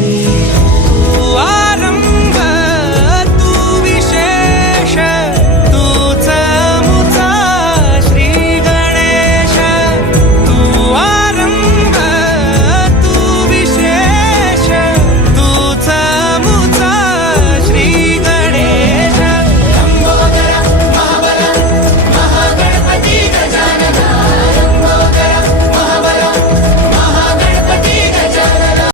तू